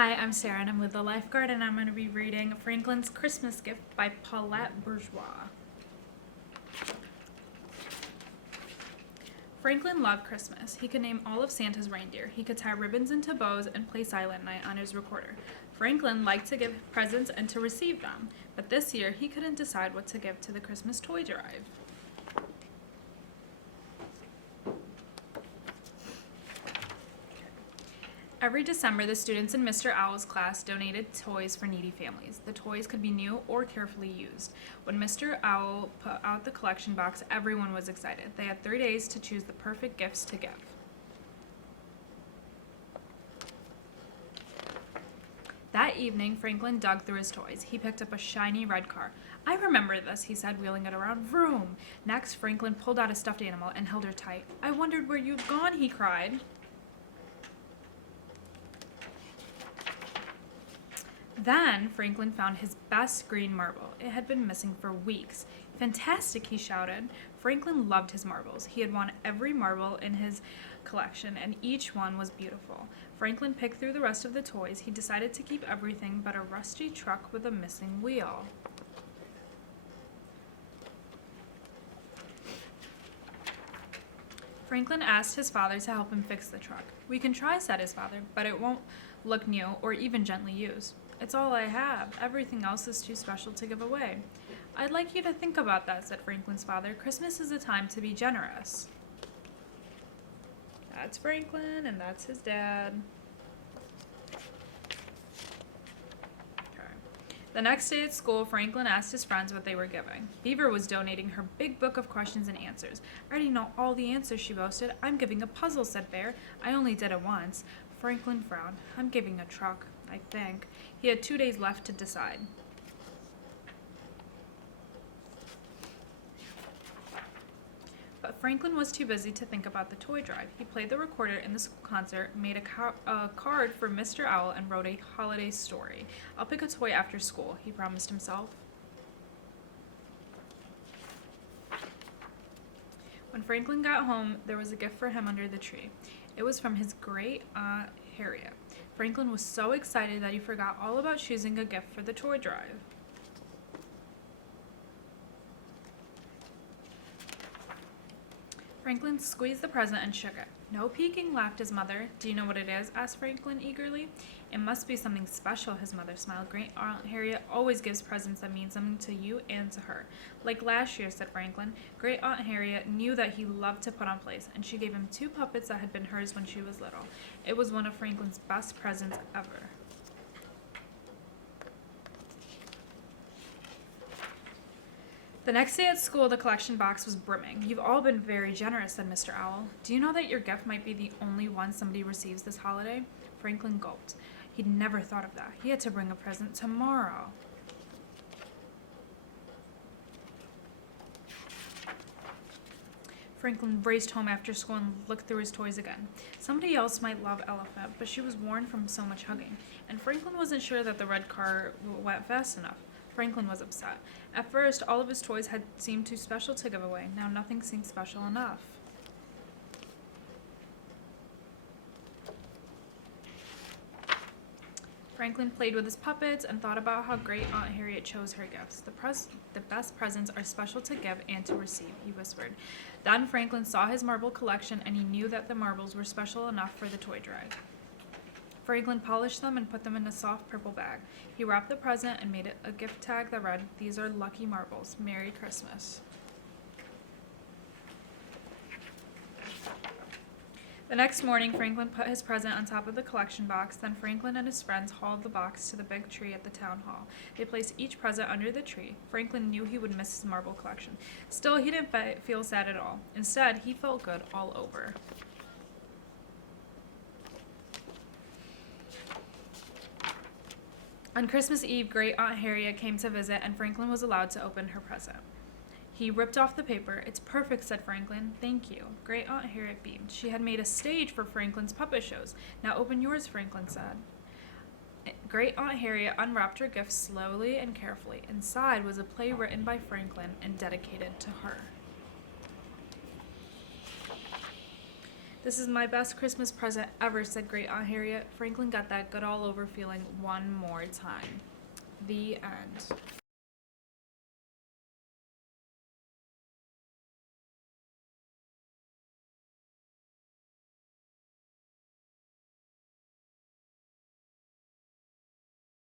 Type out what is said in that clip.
Hi, I'm Sarah and I'm with the Lifeguard and I'm going to be reading Franklin's Christmas Gift by Paulette Bourgeois. Franklin loved Christmas. He could name all of Santa's reindeer. He could tie ribbons into bows and play Silent Night on his recorder. Franklin liked to give presents and to receive them, but this year he couldn't decide what to give to the Christmas toy drive. Every December, the students in Mr. Owl's class donated toys for needy families. The toys could be new or carefully used. When Mr. Owl put out the collection box, everyone was excited. They had 3 days to choose the perfect gifts to give. That evening, Franklin dug through his toys. He picked up a shiny red car. "I remember this," he said, wheeling it around. Vroom! Next, Franklin pulled out a stuffed animal and held her tight. "I wondered where you'd gone," he cried. Then Franklin found his best green marble. It had been missing for weeks. "Fantastic," he shouted. Franklin loved his marbles. He had won every marble in his collection, and each one was beautiful. Franklin picked through the rest of the toys. He decided to keep everything but a rusty truck with a missing wheel. Franklin asked his father to help him fix the truck. "We can try," said his father, "but it won't look new or even gently used." "It's all I have. Everything else is too special to give away." "I'd like you to think about that," said Franklin's father. "Christmas is a time to be generous." That's Franklin, and that's his dad. Okay. The next day at school, Franklin asked his friends what they were giving. Beaver was donating her big book of questions and answers. "I already know all the answers," she boasted. "I'm giving a puzzle," said Bear. "I only did it once." Franklin frowned. "I'm giving a truck, I think." He had 2 days left to decide. But Franklin was too busy to think about the toy drive. He played the recorder in the school concert, made a card for Mr. Owl, and wrote a holiday story. "I'll pick a toy after school," he promised himself. When Franklin got home, there was a gift for him under the tree. It was from his great aunt Harriet. Franklin was so excited that he forgot all about choosing a gift for the toy drive. Franklin squeezed the present and shook it. "No peeking," laughed his mother. "Do you know what it is?" asked Franklin eagerly. "It must be something special," his mother smiled. "Great Aunt Harriet always gives presents that mean something to you and to her." "Like last year," said Franklin. Great Aunt Harriet knew that he loved to put on plays, and she gave him 2 puppets that had been hers when she was little. It was one of Franklin's best presents ever. The next day at school, the collection box was brimming. "You've all been very generous," said Mr. Owl. "Do you know that your gift might be the only one somebody receives this holiday?" Franklin gulped. He'd never thought of that. He had to bring a present tomorrow. Franklin raced home after school and looked through his toys again. Somebody else might love Elephant, but she was worn from so much hugging, and Franklin wasn't sure that the red car went fast enough. Franklin was upset. At first, all of his toys had seemed too special to give away. Now nothing seemed special enough. Franklin played with his puppets and thought about how great Aunt Harriet chose her gifts. The best presents are special to give and to receive," he whispered. Then Franklin saw his marble collection, and he knew that the marbles were special enough for the toy drive. Franklin polished them and put them in a soft purple bag. He wrapped the present and made it a gift tag that read, "These are lucky marbles. Merry Christmas." The next morning, Franklin put his present on top of the collection box. Then Franklin and his friends hauled the box to the big tree at the town hall. They placed each present under the tree. Franklin knew he would miss his marble collection. Still, he didn't feel sad at all. Instead, he felt good all over. On Christmas Eve, Great Aunt Harriet came to visit, and Franklin was allowed to open her present. He ripped off the paper. "It's perfect," said Franklin. "Thank you." Great Aunt Harriet beamed. She had made a stage for Franklin's puppet shows. "Now open yours," Franklin said. Great Aunt Harriet unwrapped her gift slowly and carefully. Inside was a play written by Franklin and dedicated to her. This is my best Christmas present ever, said Great Aunt Harriet. Franklin got that good all over feeling one more time. The end.